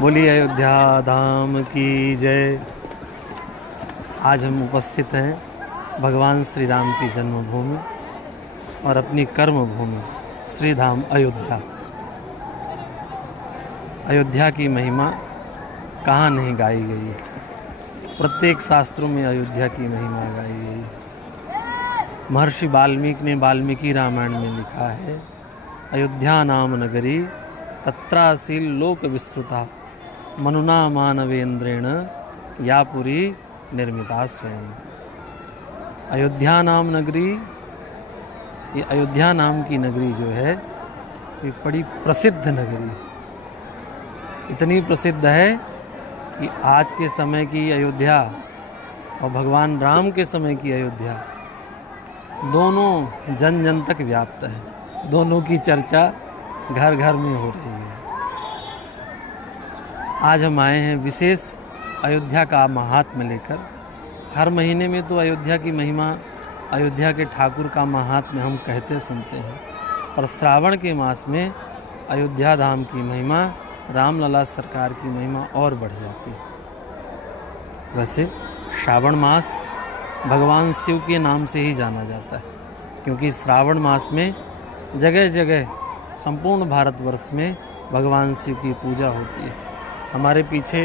बोलिए अयोध्या धाम की जय। आज हम उपस्थित हैं भगवान श्री राम की जन्मभूमि और अपनी कर्म भूमि श्री धाम अयोध्या। अयोध्या की महिमा कहाँ नहीं गाई गई है। प्रत्येक शास्त्रों में अयोध्या की महिमा गाई गई है। महर्षि वाल्मीकि ने वाल्मीकि रामायण में लिखा है, अयोध्या नाम नगरी तत्रासील लोक विस्तृता मनुना मानवेंद्रेण या पुरी निर्मिता स्वयं। अयोध्या नाम नगरी, ये अयोध्या नाम की नगरी जो है ये बड़ी प्रसिद्ध नगरी है। इतनी प्रसिद्ध है कि आज के समय की अयोध्या और भगवान राम के समय की अयोध्या दोनों जन जन तक व्याप्त है। दोनों की चर्चा घर घर में हो रही है। आज हम आए हैं विशेष अयोध्या का महात्म्य लेकर। हर महीने में तो अयोध्या की महिमा, अयोध्या के ठाकुर का महात्म्य हम कहते सुनते हैं, पर श्रावण के मास में अयोध्या धाम की महिमा, रामलला सरकार की महिमा और बढ़ जाती है। वैसे श्रावण मास भगवान शिव के नाम से ही जाना जाता है, क्योंकि श्रावण मास में जगह जगह संपूर्ण भारतवर्ष में भगवान शिव की पूजा होती है। हमारे पीछे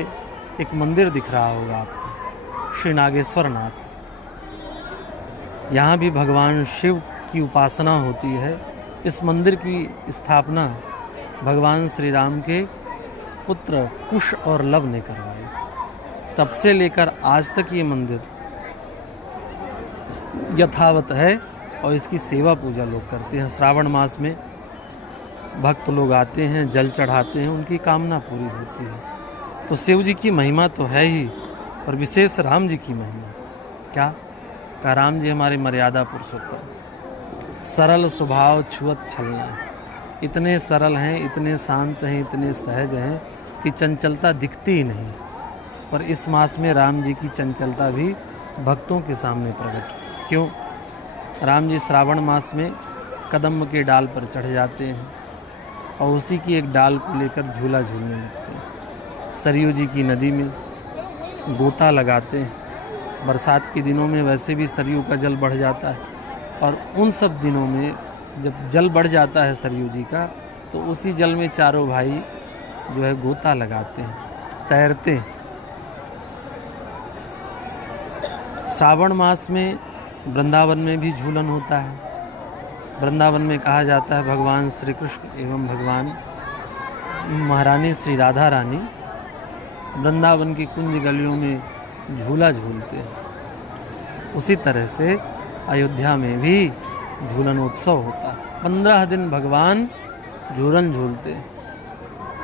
एक मंदिर दिख रहा होगा आपको, श्री नागेश्वर नाथ। यहाँ भी भगवान शिव की उपासना होती है। इस मंदिर की स्थापना भगवान श्री राम के पुत्र कुश और लव ने करवाई थी। तब से लेकर आज तक ये मंदिर यथावत है और इसकी सेवा पूजा लोग करते हैं। श्रावण मास में भक्त लोग आते हैं, जल चढ़ाते हैं, उनकी कामना पूरी होती है। तो शिव जी की महिमा तो है ही, और विशेष राम जी की महिमा क्या? का राम जी हमारे मर्यादा पुरुषोत्तम, सरल स्वभाव छुअत छलना है। इतने सरल हैं, इतने शांत हैं, इतने सहज हैं कि चंचलता दिखती ही नहीं। पर इस मास में राम जी की चंचलता भी भक्तों के सामने प्रकट। क्यों? राम जी श्रावण मास में कदम के डाल पर चढ़ जाते हैं और उसी की एक डाल को लेकर झूला झूलने लगते हैं। सरयू जी की नदी में गोता लगाते हैं। बरसात के दिनों में वैसे भी सरयू का जल बढ़ जाता है, और उन सब दिनों में जब जल बढ़ जाता है सरयू जी का, तो उसी जल में चारों भाई जो है गोता लगाते हैं, तैरते हैं। श्रावण मास में वृंदावन में भी झूलन होता है। वृंदावन में कहा जाता है भगवान श्री कृष्ण एवं भगवान महारानी श्री राधा रानी वृंदावन की कुंज गलियों में झूला झूलते हैं। उसी तरह से अयोध्या में भी झूलन उत्सव होता है। 15 दिन भगवान झूलन झूलते हैं।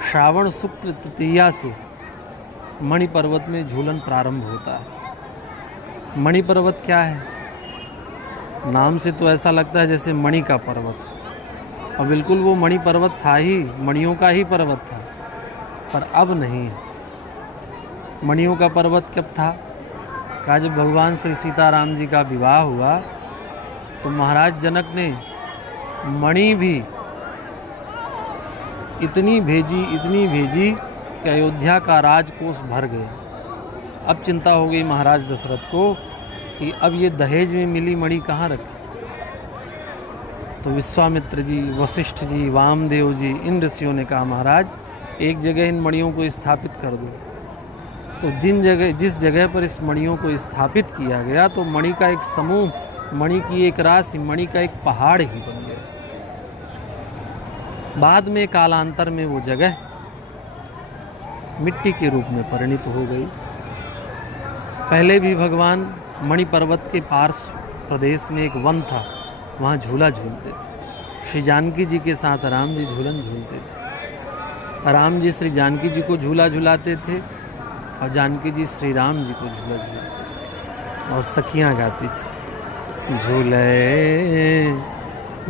श्रावण शुक्ल तृतीया से मणि पर्वत में झूलन प्रारंभ होता है। मणि पर्वत क्या है? नाम से तो ऐसा लगता है जैसे मणि का पर्वत, और बिल्कुल वो मणि पर्वत था ही, मणियों का ही पर्वत था। पर अब नहीं है। मणियों का पर्वत कब था? कहा जब भगवान श्री सीताराम जी का विवाह हुआ तो महाराज जनक ने मणि भी इतनी भेजी कि अयोध्या का राजकोष भर गया। अब चिंता हो गई महाराज दशरथ को कि अब ये दहेज में मिली मणि कहाँ रखी। तो विश्वामित्र जी, वशिष्ठ जी, वामदेव जी, इन ऋषियों ने कहा महाराज एक जगह इन मणियों को स्थापित कर दो। तो जिस जगह पर इस मणियों को स्थापित किया गया, तो मणि का एक समूह, मणि की एक राशि, मणि का एक पहाड़ ही बन गया। बाद में कालांतर में वो जगह मिट्टी के रूप में परिणित हो गई। पहले भी भगवान मणि पर्वत के पार्श्व प्रदेश में एक वन था, वहाँ झूला झूलते थे। श्री जानकी जी के साथ राम जी झूलन झूलते थे। राम जी श्री जानकी जी को झूला झुलाते थे और जानकी जी श्री राम जी को झूला झुलाते थे। और सखियाँ गाती थी, झूले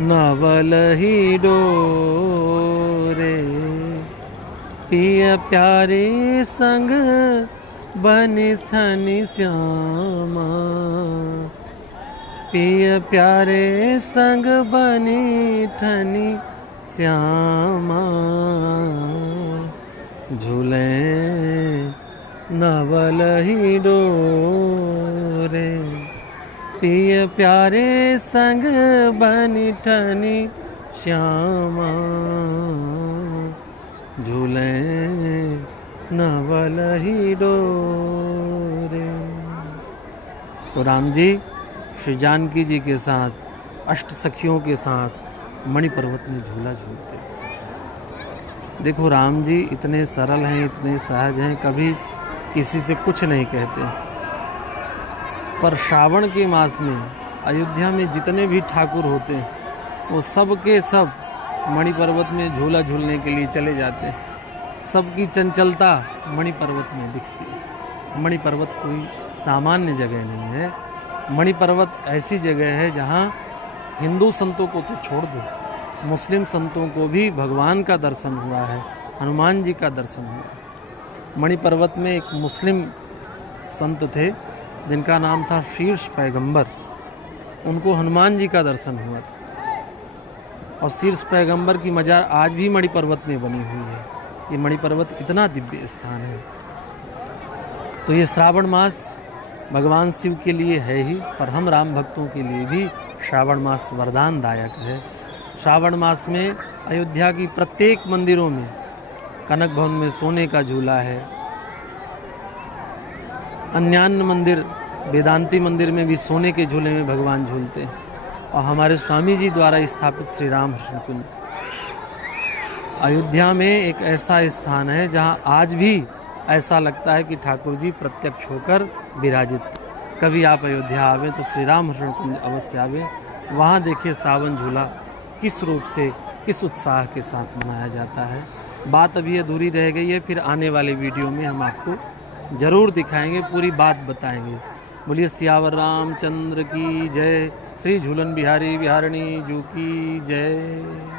नवल ही डोरे पिया प्यारे संग बनि स्थनि श्यामा, पिया प्यारे संग बनि ठनि श्यामा। झूले नवल ही डोरे, पिय प्यारे संग बनी ठनी श्यामा, झूले नवल ही डोरे। तो राम जी श्री जानकी जी के साथ अष्ट सखियों के साथ मणि पर्वत में झूला झूलते थे। देखो राम जी इतने सरल हैं, इतने सहज हैं, कभी किसी से कुछ नहीं कहते। पर श्रावण के मास में अयोध्या में जितने भी ठाकुर होते हैं वो सब के सब मणि पर्वत में झूला झूलने के लिए चले जाते हैं। सबकी चंचलता मणि पर्वत में दिखती है। मणि पर्वत कोई सामान्य जगह नहीं है। मणि पर्वत ऐसी जगह है जहाँ हिंदू संतों को तो छोड़ दो, मुस्लिम संतों को भी भगवान का दर्शन हुआ है, हनुमान जी का दर्शन हुआ है। मणि पर्वत में एक मुस्लिम संत थे जिनका नाम था शीर्ष पैगंबर, उनको हनुमान जी का दर्शन हुआ था। और शीर्ष पैगंबर की मजार आज भी मणि पर्वत में बनी हुई है। ये मणि पर्वत इतना दिव्य स्थान है। तो ये श्रावण मास भगवान शिव के लिए है ही, पर हम राम भक्तों के लिए भी श्रावण मास वरदानदायक है। श्रावण मास में अयोध्या की प्रत्येक मंदिरों में, कनक भवन में सोने का झूला है, अन्यान्य मंदिर वेदांती मंदिर में भी सोने के झूले में भगवान झूलते हैं। और हमारे स्वामी जी द्वारा स्थापित श्री राम हर्षण कुंज अयोध्या में एक ऐसा स्थान है जहाँ आज भी ऐसा लगता है कि ठाकुर जी प्रत्यक्ष होकर विराजित। कभी आप अयोध्या आवें तो श्री राम हर्षण कुंज अवश्य आवें। वहाँ देखिए सावन झूला किस रूप से, किस उत्साह के साथ मनाया जाता है। बात अभी अधूरी रह गई है, फिर आने वाले वीडियो में हम आपको ज़रूर दिखाएंगे, पूरी बात बताएंगे। बोलिए सियावर रामचंद्र की जय। श्री झूलन बिहारी बिहारिणी जू की जय।